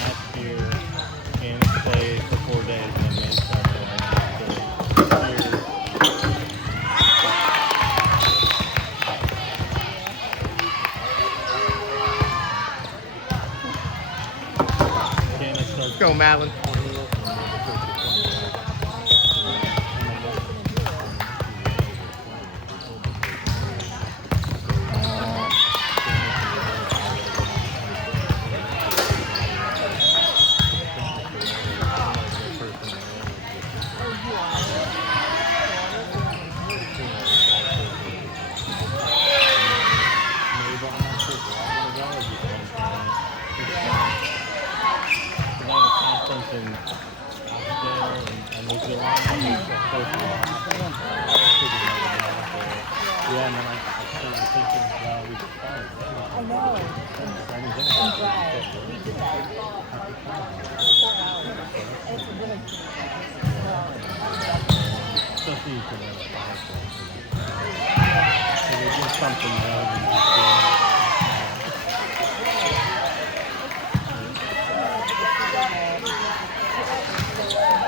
last year and played for 4 days and then made stuff. Let's go, Madeline.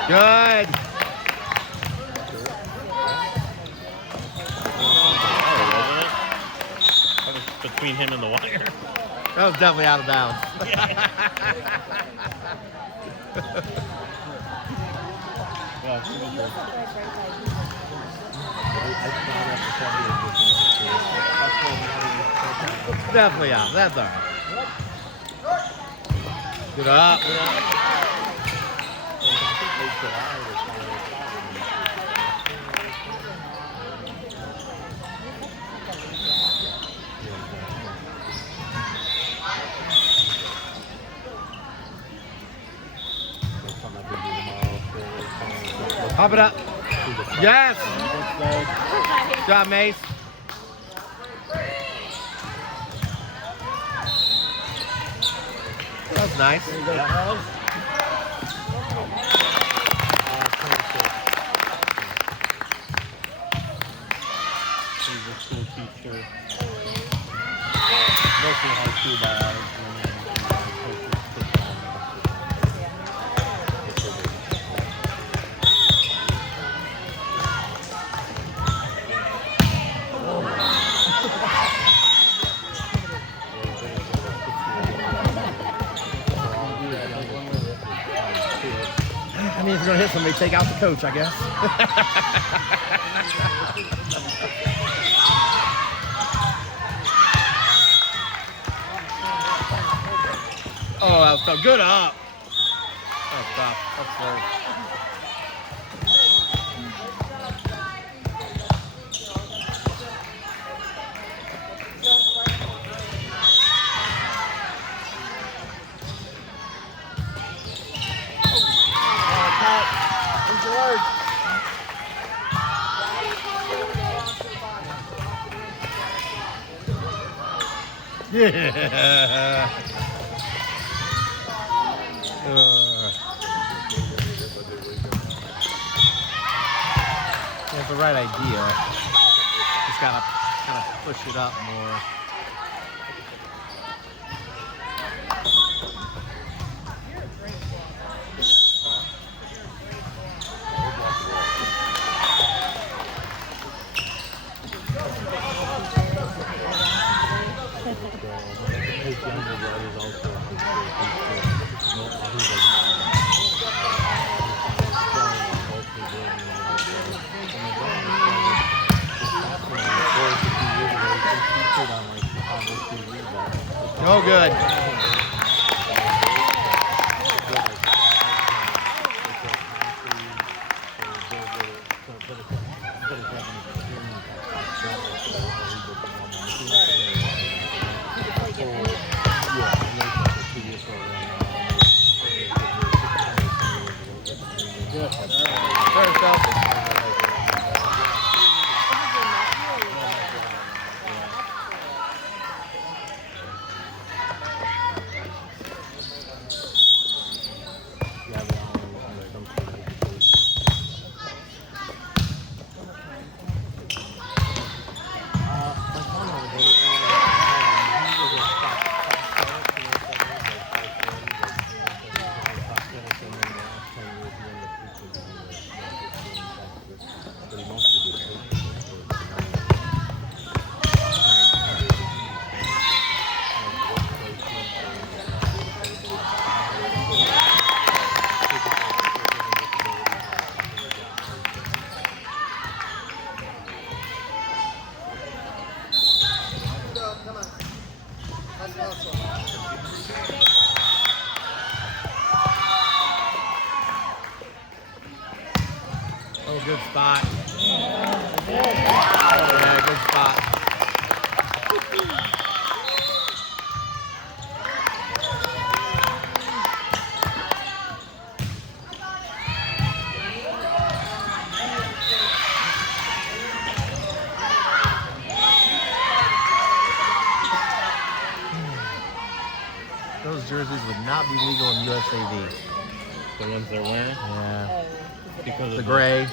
Good. That was between him and the wire. That was definitely out of bounds. Definitely out. That's all right. Good up. Pop it up. Yes. Good job, Mace. That was nice. He's a school teacher. Mostly high school biology. I mean, if you're going to hit somebody, take out the coach, I guess. Oh, that was tough. Good up. That was tough. That's serve. Yeah. That's the right idea. Just gotta kind of push it up more. Oh, good. good spot. Yeah, good spot. Those jerseys would not be legal in USAV. The ones they're wearing? Yeah. Because The of gray.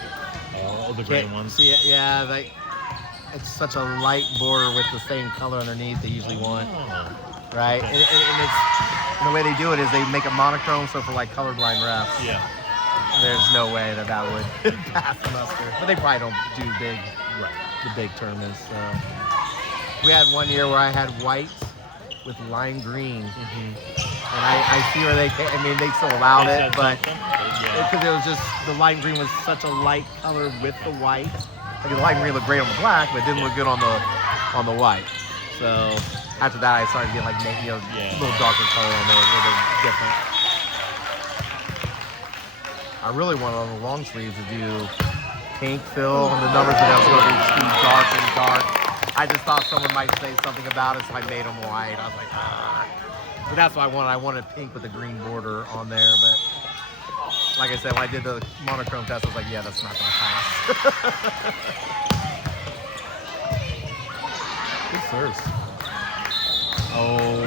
the gray Can't ones. see it. Yeah, like it's such a light border with the same color underneath they usually want, Oh. right? Okay. And it's and the way they do it is they make it monochrome, so for like colorblind refs, Yeah. there's no way that would pass muster. But they probably don't do the big tournaments. So we had one year where I had white with lime green, and I see where they still allowed They it, said but something, yeah. because it was just the lime green was such a light color with the white. Like the lime green looked great on the black, but it didn't look good on the white. So after that, I started getting like a little darker color on there, a little bit different. I really wanted on the long sleeves to do pink fill on the numbers, but that was going to be too dark and dark. I just thought someone might say something about it, so I made them white. I was like, ah. But that's what I wanted. I wanted pink with a green border on there, but like I said, when I did the monochrome test, I was like, yeah, that's not going to pass. Good serves. Oh.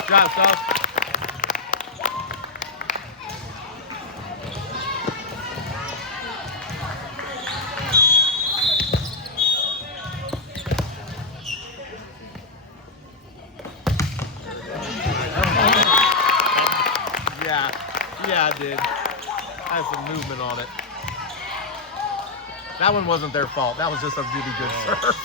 Good job, Seth. Yeah, I did. I had some movement on it. That one wasn't their fault. That was just a really good serve.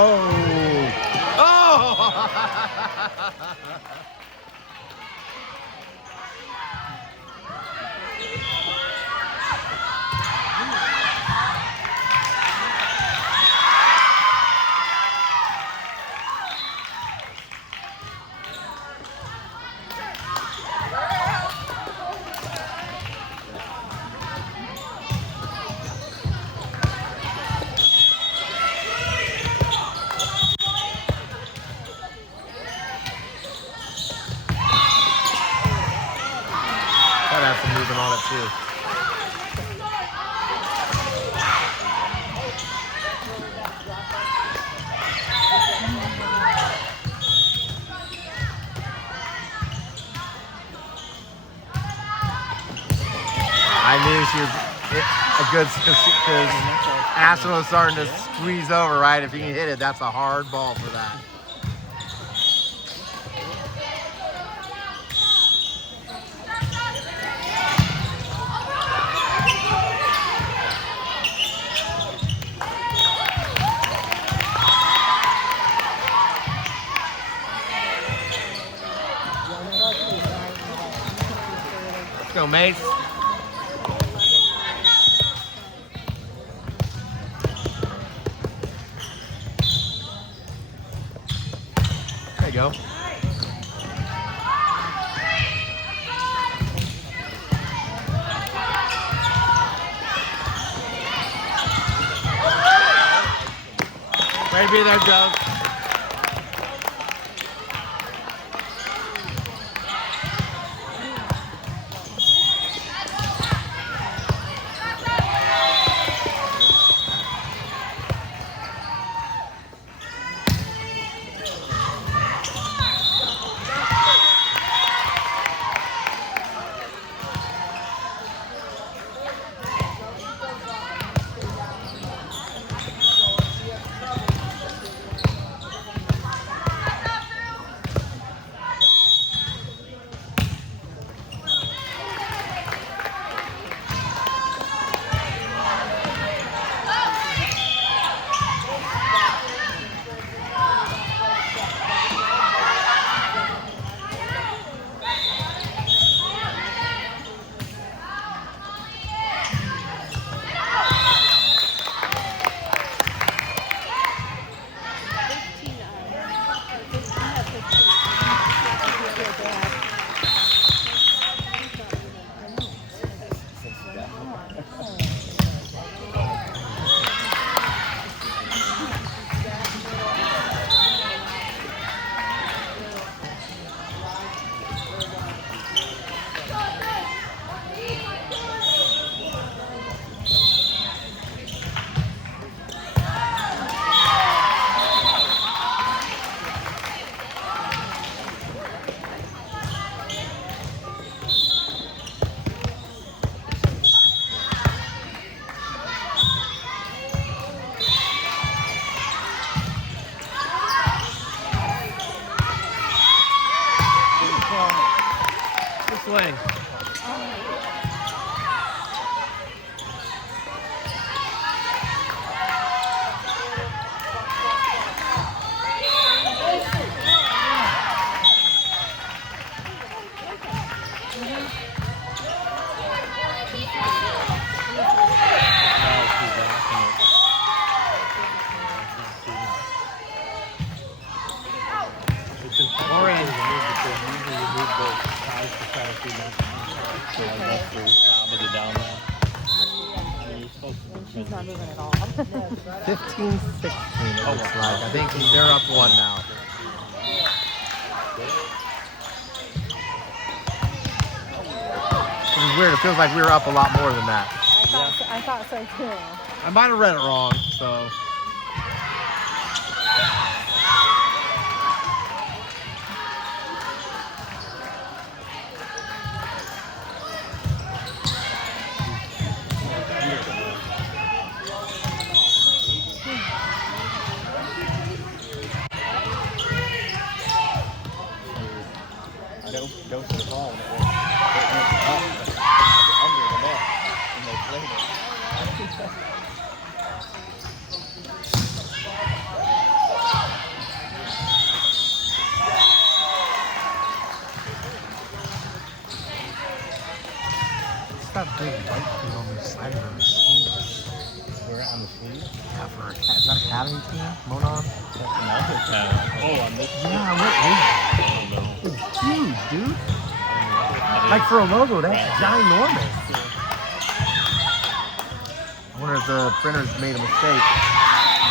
Oh! That had some movement on it too. I knew she was a good, because Ashton was starting to squeeze over, right? If you can hit it, that's a hard ball for that. Let's go, Mace. There you go. Ready to be there, Joe. swing. So I left the job of the down there. She's not moving at all. 15-16 it looks like. I think they're up 1 now. It was weird. It feels like we were up a lot more than that. I thought so too. I might have read it wrong, so. Go to the ball and it went under the net and they played it. It's got big white thing on the side of her sleeve. We're on the sleeve. Yeah, for is that academy team? Monon? Oh, on this. Yeah, I don't know. it's huge, dude. Like for a logo, that's ginormous. I wonder if the printers made a mistake.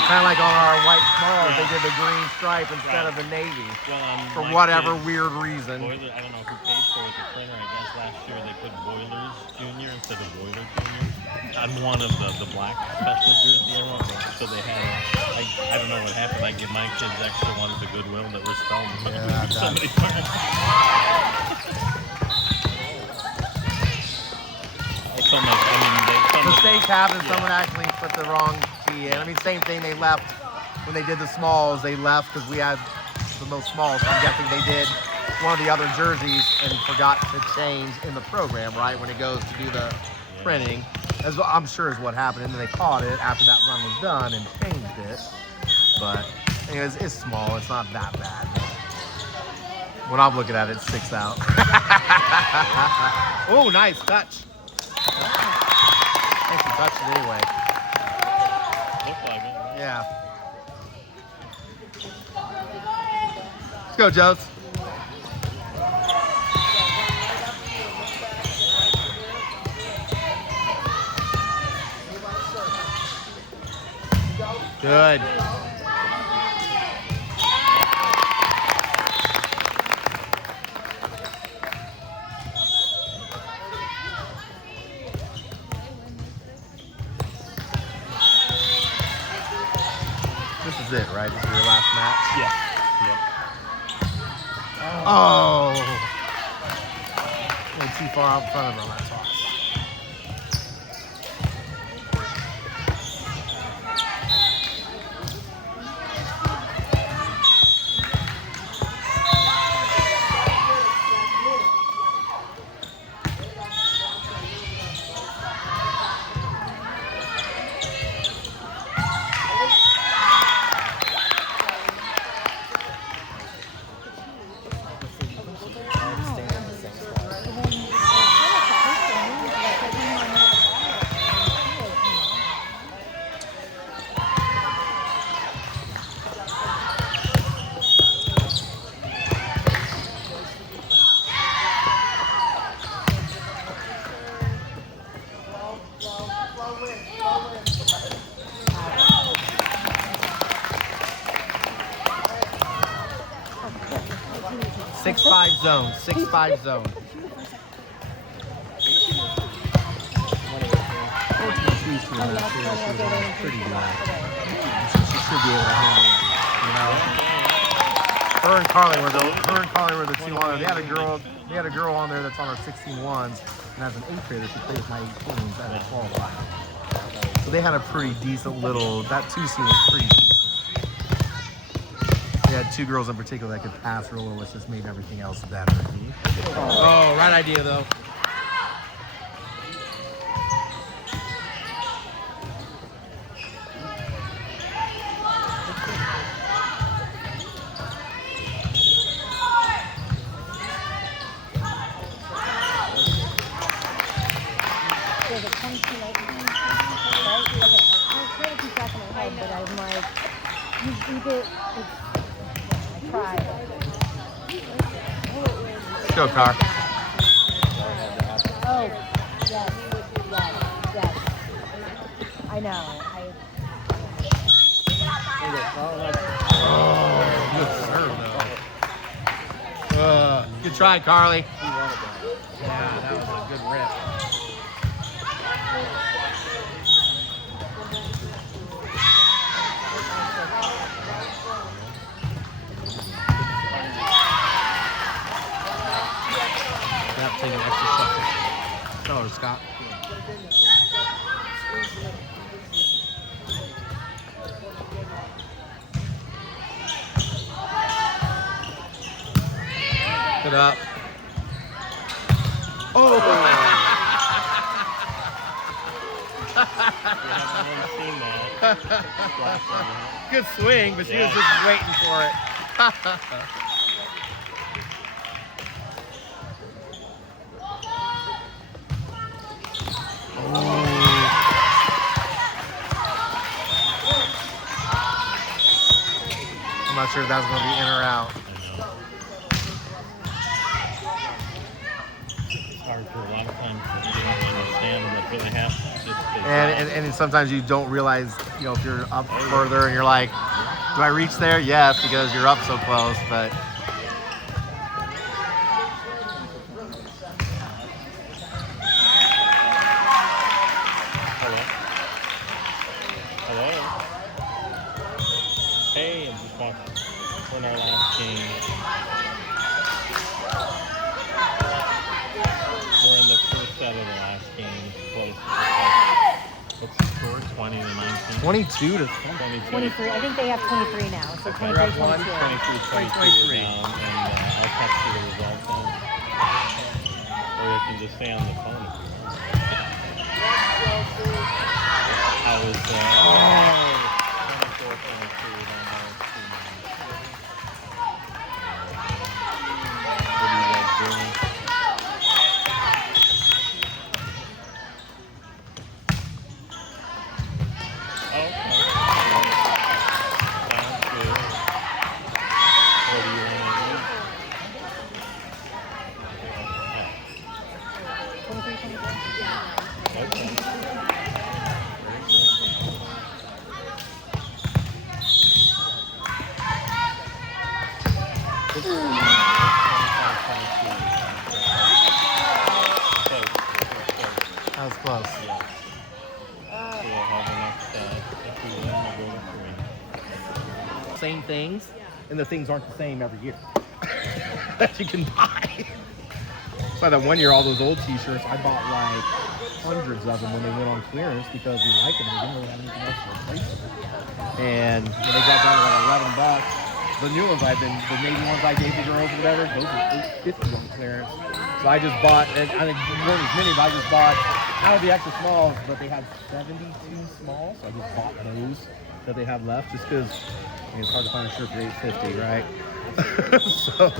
Kind of like on our white smalls, they did the green stripe instead of the navy. Well, For whatever weird reason. Boiler, I don't know who paid for it, the printer. I guess last year they put Boilers Junior instead of Boiler Junior. On one of the black special jersey arrow, so they had, I don't know what happened. I give my kids extra ones to Goodwill that were spelled Yeah, somebody first. Mistakes happen. Someone actually put the wrong T in. I mean, same thing. They left when they did the smalls. They left because we had the most smalls. So I'm guessing they did one of the other jerseys and forgot to change in the program, right? When it goes to do the printing, as I'm sure is what happened. And then they caught it after that run was done and changed it. But anyways, it's small. It's not that bad. When I'm looking at it, it sticks out. Oh, nice touch. I think he touched it anyway. Looks like it. Yeah. Let's go, Joes. Good. This is it, right? This is your last match? Yeah. Oh. Went too far out in front of her on that toss. Zone, 6-5 zone. Pretty good. She should be able to handle it, you know. Her and Carly were the two on there. They had a girl on there that's on her 16-1s, and as an 8th grader, she plays my 18s at a 12-5. So they had a pretty decent little. That 2 seam was pretty decent. had two girls in particular that could pass roller, which just made everything else better. Oh, right idea though. Was it 22, right? Okay, I'm trying to keep track in my head, but I'm like, you get, I tried. Go, Car. Oh, yes, yes. I know. Good serve, though. Good try, Carly. Yeah, that was a good rip. Take an extra second. Show her, Scott. Good up. Oh! Good swing, but she was just waiting for it. I'm not sure if that's going to be in or out. It's hard for a lot of times to understand what's really happening. And sometimes you don't realize, you know, if you're up further and you're like, do I reach there? Yes, because you're up so close, but. Hello? Hey, I'm just watching. We're in our last game. We're in the first set of the last game. Close. What's the score? 20 to 19? 22 to 23. I think they have 23 now. So 23, 22. 23 down, and I'll text you the results on. Or you can just stay on the phone if you want. How was 24, 23, what are you guys doing? That was close. Yeah. So we'll have enough, if we win, we'll go to 3. Same things, and the things aren't the same every year that you can buy. So that one year, all those old t-shirts, I bought like hundreds of them when they went on clearance because we liked them. We didn't really have anything else to replace them. And when they got down to like $11, the new ones the navy ones I gave the girls or whatever, those were $8.50 on clearance. So I just bought, and I think there weren't as many, but I just bought out of the extra smalls, but they had 72 small, so I just bought those that they have left, just because it's hard to find a shirt for $8.50, right? So.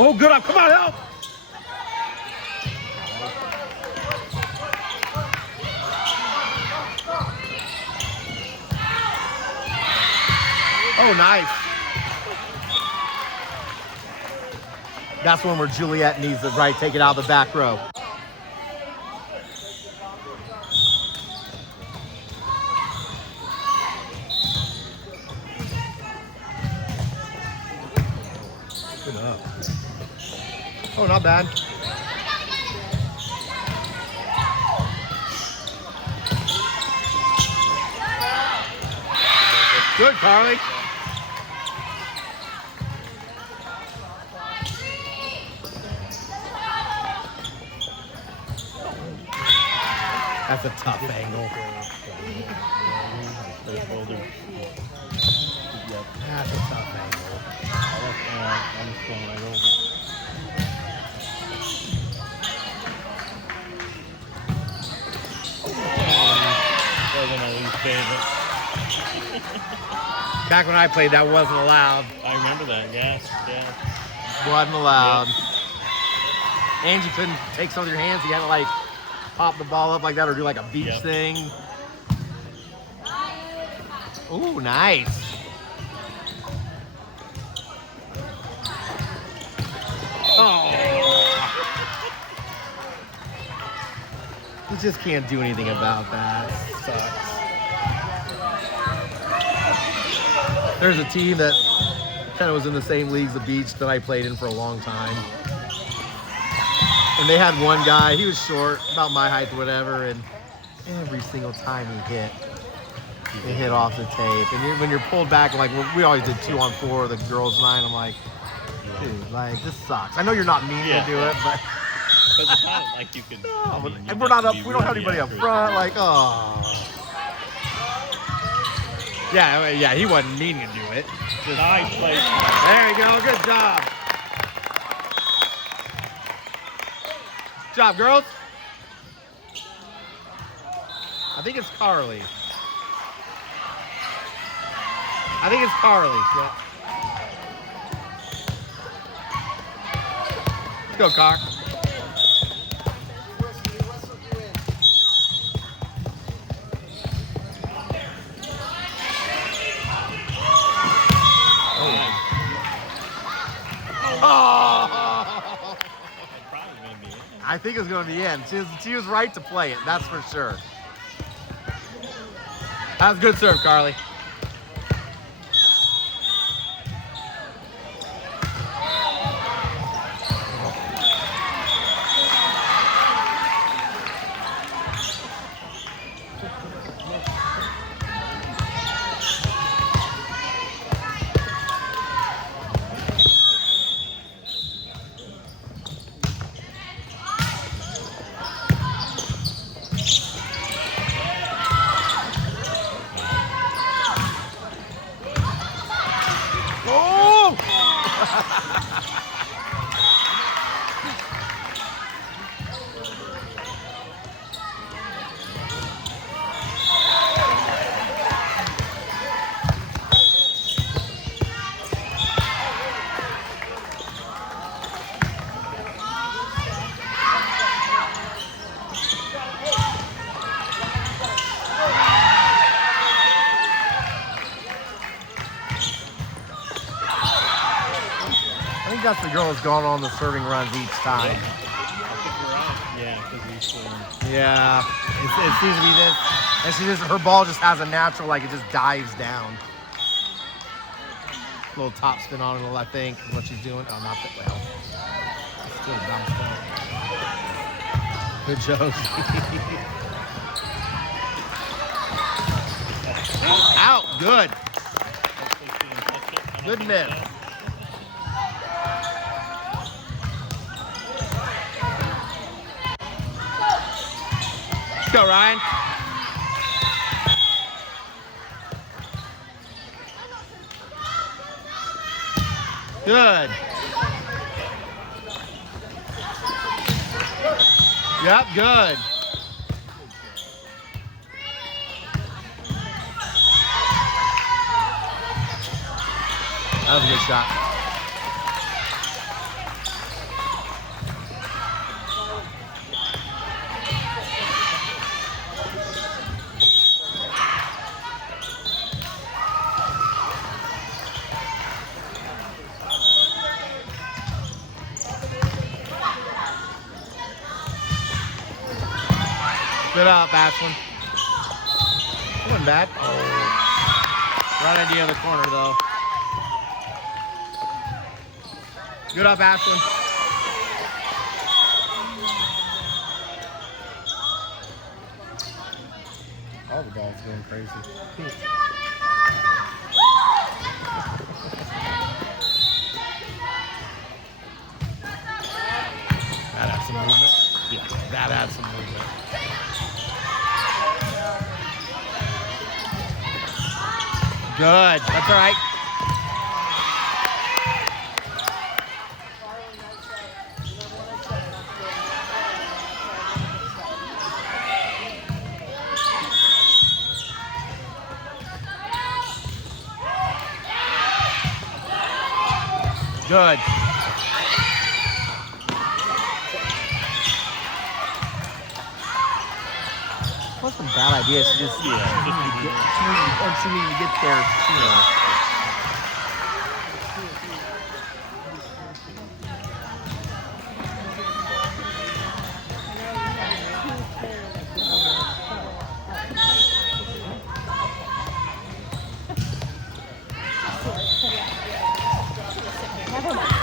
Oh, good up! Come on, help! Oh, nice. That's one where Juliet needs it, right? Take it out of the back row. Good up. Oh, not bad. Good, Carly. That's a tough angle. Yep. That's a tough angle. I'm just going right over. Wasn't my least favorite. Back when I played, that wasn't allowed. I remember that, yeah. Wasn't allowed. And you couldn't take some of your hands. You had to like pop the ball up like that or do like a beach Yep. thing. Ooh, nice. Oh. You just can't do anything about that. Sucks. There's a team that kind of was in the same leagues the beach that I played in for a long time. And they had one guy, he was short, about my height or whatever, and every single time he hit off the tape. And when you're pulled back, like we always did 2-on-4, the girls' 9, I'm like, dude, like this sucks. I know you're not meaning to do it, but Because it's not like you could. no, and we're not up. We don't have anybody up front. Like, oh, yeah, he wasn't meaning to do it. Just, Nice play. there you go. Good job. Good job, girls. I think it's Carly. Yeah. Let's go, Car. Oh! Probably gonna be it. I think it's going to be in. She was right to play it, that's for sure. That was a good serve, Carly. I think that's the girl that's gone on the serving runs each time. I think you're right. Yeah, because he's Yeah, it seems to be this. And her ball just has a natural, like it just dives down. Little top spin on it, I think, is what she's doing. Oh, not that well. It's still a bounce ball. Good, Josie. Out, good. Good miss. Let's go, Ryan. Good. Yep, good. That was a good shot. Good up, Ashlyn. Wasn't bad. Oh. Right idea of the corner, though. Good up, Ashlyn. All the balls going crazy. That had some movement. Yeah, that had some movement. Good. That's all right. Good. Wasn't a bad idea. She just, she needed to get there, you know. Never mind.